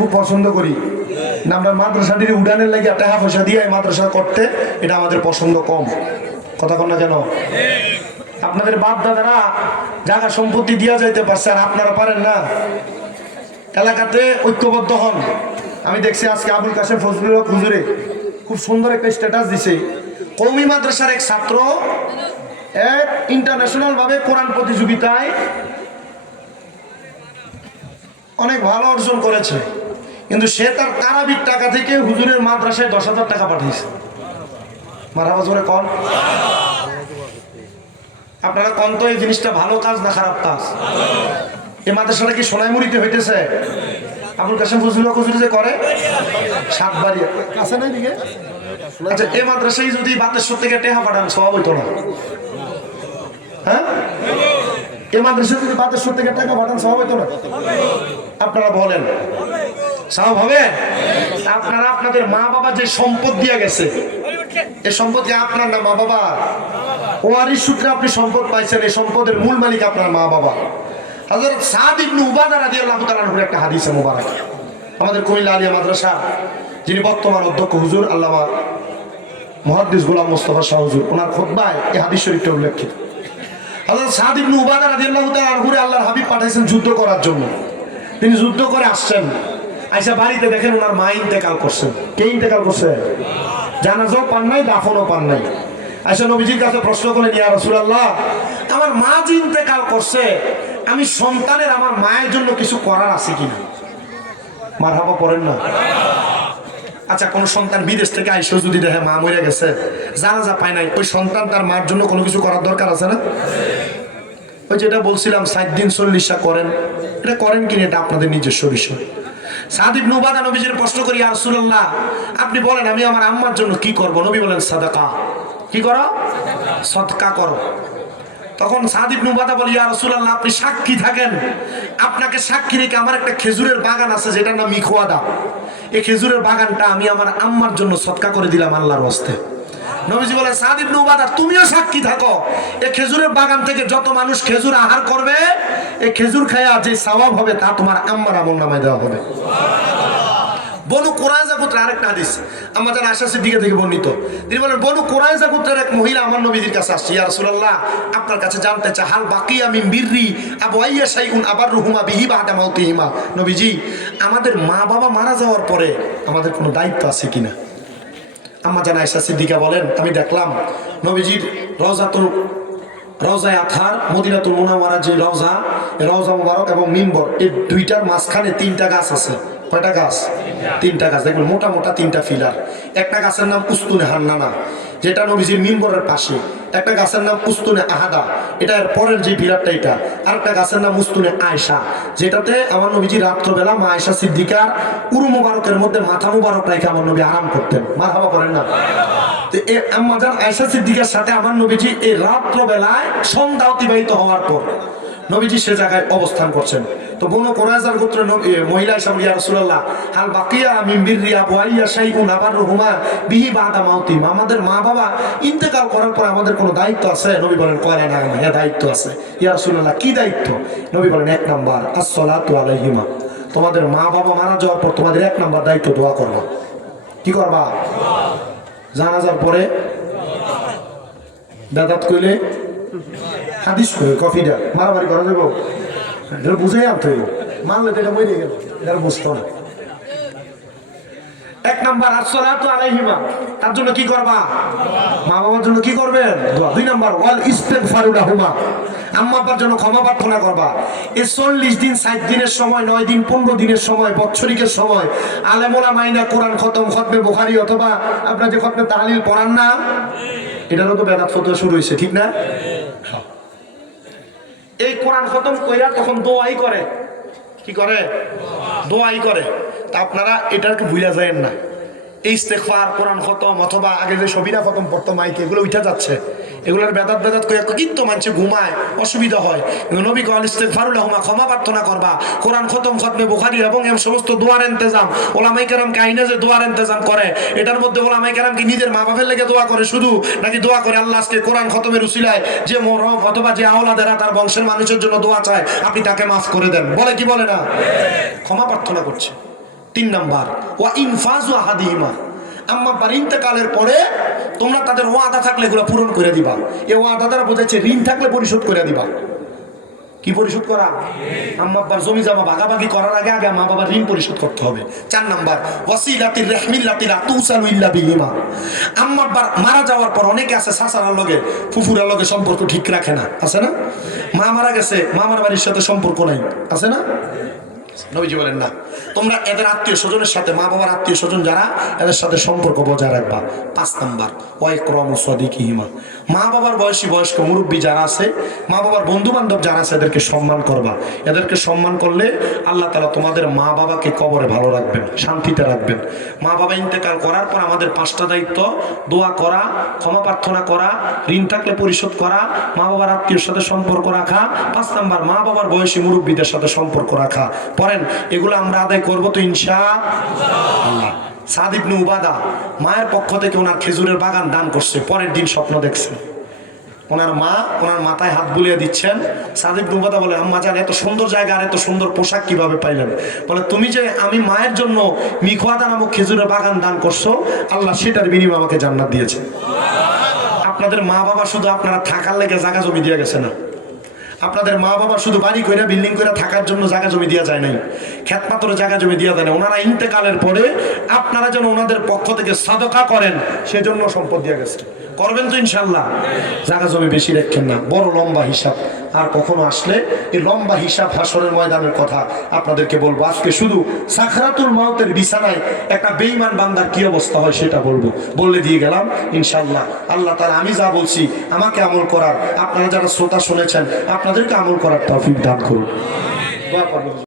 খুব পছন্দ করি না, আমরা মাদ্রাসাটির উড়ানের লাগে টাকা পয়সা দিয়ে এই মাদ্রাসা করতে, এটা আমাদের পছন্দ কম। কথা কন না কেন? আপনাদের বাপ দাদারা জায়গা সম্পত্তি দিয়া যাইতে পারছে, আর আপনারা পারেন না। এলাকাতে ঐক্যবদ্ধ হন। আমি দেখছি আজকে আবুল কাশেম ফজলুল হক হুজুরে খুব সুন্দর একটা স্ট্যাটাস দিছে। কওমি মাদ্রাসার এক ছাত্র এক ইন্টারন্যাশনাল ভাবে কোরআন প্রতিযোগিতায় অনেক ভালো অর্জন করেছে, কিন্তু সে তার তারাবির টাকা থেকে হুজুরের মাদ্রাসায় 10,000 টাকা পাঠিয়েছে। মারহাবা জোরে কন। আপনারা কন তো এই জিনিসটা ভালো কাজ না খারাপ কাজ? এই মাদ্রাসাটা কি সোনাইমুড়িতে হইতেছে? আবুল কাশেম ফজলুল হক হুজুর যে করে সাতবাড়ি কাছে নাই দিকে। আচ্ছা, এই মাদ্রাসায় যদি বাতেশ্বর থেকে টেহা পাঠান সব হইতো না? হ্যাঁ, এই মাদ্রাসায় যদি বাতেশ্বর থেকে টাকা পাঠান সব হইতো না? আপনারা বলেন সব হবে? আপনারা আপনাদের মা বাবা যে সম্পদ দিয়ে গেছে, এই সম্পত্তি আপনার না মা বাবা? ওয়ারিশ সূত্রে আপনি সম্পদ পাইছেন, এই সম্পদের মূল মালিক আপনার মা বাবা। হযরত সাদ ইবনে উবাদা রাদিয়াল্লাহু তাআলা আনহুর একটা হাদিসে মুবারক, আমাদের কুমিল্লা আলিয়া মাদ্রাসা যিনি বর্তমান অধ্যক্ষ হুজুর আল্লামা মুহাদ্দিস গোলাম মোস্তফা শাহ হুজুর, ওনার খুতবায় এই হাদিস শরীফটা উল্লেখিত। হযরত সাদ ইবনে উবাদা রাদিয়াল্লাহু তাআলা আনহুরে আল্লাহর হাবিব পাঠাইছেন যুদ্ধ করার জন্য। তিনি যুদ্ধ করে আসছেন, আইসা বাড়িতে দেখেন ওনার মা ইন্তেকাল করছেন। কে ইন্তেকাল করছে? জানাজাও পান নাই, দাফনও পান নাই। আইসা নবীজির কাছে প্রশ্ন করলেন, ইয়া রাসূলুল্লাহ, আমার মা যে ইন্তেকাল করছে, আমি সন্তানের আমার মায়ের জন্য কিছু করার আছে কিনা? মারহাবা পড়েন না? আচ্ছা, কোন সন্তান বিদেশ থেকে আইসা যদি দেখে মা মরে গেছে, জানাজা পায় নাই, ওই সন্তান তার মার জন্য কোনো কিছু করার দরকার আছে না? ওই যেটা বলছিলাম 60 দিন 40 করেন, এটা করেন কিনা এটা আপনাদের নিজস্ব বিষয়। সাদ ইবনে উবাদা নবীজির প্রশ্ন করি, ইয়া রাসূলুল্লাহ, আপনি বলেন আমি আমার আম্মার জন্য কি করব? নবী বলেন সাদাকা। কি করো? সদকা করো। তখন সাদ ইবনে উবাদা বলি, ইয়া রাসূলুল্লাহ, আপনি সাক্ষী থাকেন, আপনাকে সাক্ষী রেখে আমার একটা খেজুরের বাগান আছে যেটার নাম মিখওয়াদা, এই খেজুরের বাগানটা আমি আমার আম্মার জন্য সদকা করে দিলাম আল্লাহর ওয়াস্তে। নবীজি বলেন, সাদ ইবনে উবাদা, তুমিও সাক্ষী থাকো, এই খেজুরের বাগান থেকে যত মানুষ খেজুর আহার করবে, এই খেজুর খায়া যে সওয়াব হবে তা তোমার আম্মার আমলনামায় দেওয়া হবে। বনু কুরাইজা গোত্রের আরেকটা হাদিস আম্মা জান আয়েশা সিদ্দিকা থেকে বর্ণিত। তিনি বলেন, বনু কুরাইজা গোত্রের এক মহিলা আমার নবীজির কাছে আসছে, ইয়া রাসূলুল্লাহ, আপনার কাছে জানতে চায়, হাল বাকিয়া মিন বিররি আবওয়াইয়া শাইউন আবাররুহুমা বিহি বাদা মাউতিহিমা। নবীজি, আমাদের মা বাবা মারা যাওয়ার পরে আমাদের কোনো দায়িত্ব আছে কিনা? আম্মা জান আয়েশা সিদ্দিকা বলেন, আমি দেখলাম নবীজির রওজায়ে আতহার মদিনাতুল মুনাওয়ারা যে রওজা, রওজা মুবারক এবং মিম্বর, এই দুইটার মাঝখানে 3টা গাছ আছে। কয়টা গাছ? 3টা গাছ। দেখবেন মোটা মোটা 3টা ফিলার। একটা গাছের নাম উস্তুনে হান্নানা, যেটা নবীজির মিম্বরের পাশে। একটা গাছের নাম উস্তুনে আহাদা, এটার পরের যে ফিলারটা এটা। আরেকটা গাছের নাম উস্তুনে আয়েশা, যেটাতে আমার নবীজি রাত্রবেলা মা আয়েশা সিদ্দিকার উরু মুবারকের মধ্যে মাথা মুবারক রেখে আমার নবী আরাম করতেন। মারহাবা করেন না? আম্মা জান আয়েশা সিদ্দিকার সাথে আমার নবীজি এই রাত্রবেলায় সন্ধ্যা অতিবাহিত হওয়ার পর নবীজি সে জায়গায় অবস্থান করছেন। তো বনু কুরাইজার গোত্রের মহিলা হিসাবে, ইয়া রাসূলুল্লাহ, হাল বাকিয়া মিন বিররি আবওয়াইয়া শাইউন আবাররুহুমা বিহি বাদা মাউতিহিম, আমাদের মা বাবা ইন্তেকাল করার পর আমাদের কোনো দায়িত্ব আছে? নবী বলেন, কয়লা না, হ্যাঁ দায়িত্ব আছে। ইয়া রাসূলুল্লাহ, কি দায়িত্ব? নবী বলেন, 1 নাম্বার আসসালাতু আলাইহিমা, তোমাদের মা বাবা মারা যাওয়ার পর তোমাদের 1 নাম্বার দায়িত্ব দোয়া করবা। কি করবা? জানাজার পরে বেদাত কইলে হাদিস কই কফিটা মারামারি করা যাবো, এটা বুঝাই আনতে হইব, মানলে তো এটা মরে গেল, এটা বুঝতো না। 1 নাম্বার আসসালাতু আলাইহিমা, তার জন্য কি করবা? মা বাবার জন্য কি করবেন? দোয়া। 2 নাম্বার ওয়াল ইস্তিগফারু লাহুমা, আম্মা আব্বার জন্য ক্ষমা প্রার্থনা করবা। এই 40 দিন 60 দিনের সময়, 9 দিন 15 দিনের সময়, বৎসরিকের সময় আলেম ওলামাইনা কোরআন খতম, খতমে বুখারী অথবা আপনার যে খতমে তাহলিল পড়ান না, এটারও তো বেদাত ফতোয়া শুরু হয়েছে, ঠিক না? এই কোরআন খতম কইরা তখন দোয়াই করে। কি করে? দোয়াই করে। তা আপনারা এটাকে ভুলা যায়েন না। এই ইস্তেগফার, কোরআন খতম অথবা আগে যে সবিনা খতম পড়তো মাইকে, এগুলো উঠা যাচ্ছে। এগুলোর বেদাত বেদাত কইয়া কিন্তু মানুষ ঘুমায়, অসুবিধা হয়। নবী কল ইস্তেগফারু লাহুমা, ক্ষমা প্রার্থনা করবা। কোরআন খতম, খতমে বুখারী এবং এম সমস্ত দোয়ার ইন্তজাম, ওলামায়ে কেরাম কাহিনা যে দোয়ার ইন্তজাম করে, এটার মধ্যে ওলামায়ে কেরাম কি নিজের মা বাপের লেগে দোয়া করে শুধু, নাকি দোয়া করে আল্লাহ আজকে কোরআন খতমের উসিলায় যে মরম অথবা যে আওলাদেরা তার বংশের মানুষের জন্য দোয়া চায়, আপনি তাকে মাফ করে দেন, বলে কি বলে না? ক্ষমা প্রার্থনা করছে। 3 নাম্বার ওয়া ইনফাজু আহাদিহিমা, আম্মা আব্বার ইন্তেকালের পরে তোমরা তাদের ওয়াদা থাকলে এগুলো পূরণ করে দিবা। এই ওয়াদা দ্বারা বোঝাচ্ছে ঋণ থাকলে পরিশোধ করে দিবা। কি পরিশোধ করা? আম্মা আব্বার জমি জমা ভাগাভাগি করার আগে আগে মা বাবার ঋণ পরিশোধ করতে হবে। 4 নাম্বার ওয়াসিলাতির রাহমিল্লাতি লা তুসালু ইল্লা বিহিমা, আম্মা আব্বার মারা যাওয়ার পর অনেকে আছে সাসারার লগে ফুফুরার লগে সম্পর্ক ঠিক রাখে না, আছে না? মা মারা গেছে, মামার বাড়ির সাথে সম্পর্ক নাই, আছে না? নবীজি বলেন না, তোমরা এদের আত্মীয় স্বজনের সাথে, মা বাবার আত্মীয় স্বজন যারা, এদের সাথে সম্পর্ক বজায় রাখবা। 5 নাম্বার ওয়াইকরামু সাদিকিহিমা, মা বাবার বয়স্ক মুরব্বী যারা আছে, মা বাবার বন্ধু বান্ধব যারা আছে, এদেরকে সম্মান করবা। এদেরকে সম্মান করলে আল্লাহ তাআলা তোমাদের মা বাবাকে কবরে ভালো রাখবেন, শান্তিতে রাখবেন। মা বাবা ইন্তেকাল করার পর আমাদের 5টা দায়িত্ব: দোয়া করা, ক্ষমা প্রার্থনা করা, ঋণ থাকলে পরিশোধ করা, মা বাবার আত্মীয়ের সাথে সম্পর্ক রাখা। 5 নাম্বার মা বাবার বয়সী মুরব্বীদের সাথে সম্পর্ক রাখা। পড়েন, এগুলো আমরা আদায় করবো তো ইনশাআল্লাহ। সাদ ইবনে উবাদা মায়ের পক্ষ থেকে ওনার খেজুরের বাগান দান করছে, পরের দিন স্বপ্ন দেখছেন ওনার মা ওনার মাথায় হাত বুলিয়ে দিচ্ছেন। সাদ ইবনে উবাদা বলে, আম্মা জান এত সুন্দর জায়গা আর এত সুন্দর পোশাক কিভাবে পাইলেন? বলে, তুমি যে আমি মায়ের জন্য মিখওয়াদা নামক খেজুরের বাগান দান করছো, আল্লাহ সেটার বিনিময়ে আমাকে জান্নাত দিয়েছে। আপনাদের মা বাবা শুধু আপনারা থাকার লেগে জায়গা জমি দিয়ে গেছে না, আপনাদের মা বাবা শুধু বাড়ি কইরা বিল্ডিং কইরা থাকার জন্য জায়গা জমি দেওয়া যায় নাই, খেত পাথরে জায়গা জমি দেওয়া যায় না। ওনারা ইন্তেকালের পরে আপনারা যেন ওনাদের পক্ষ থেকে সাদকা করেন, সেজন্য সম্পদ দিয়ে গেছে। করবেন তো ইনশাল্লাহ? জায়গা জমি বেশি রাখেন না, বড় লম্বা হিসাব। আর কখনো আসলে এই লম্বা হিসাব হাসরের ময়দানের কথা আপনাদেরকে বলবো। আজকে শুধু সাখরাতুল মাউতের বিছানায় একটা বেঈমান বান্দার কি অবস্থা হয় সেটা বলবো, বলে দিয়ে গেলাম ইনশাল্লাহ। আল্লাহ তাআলা আমি যা বলছি আমাকে আমল করার, আপনারা যারা শ্রোতা শুনেছেন আপনাদেরকে আমল করার তৌফিক দান করুন। দোয়া করবেন।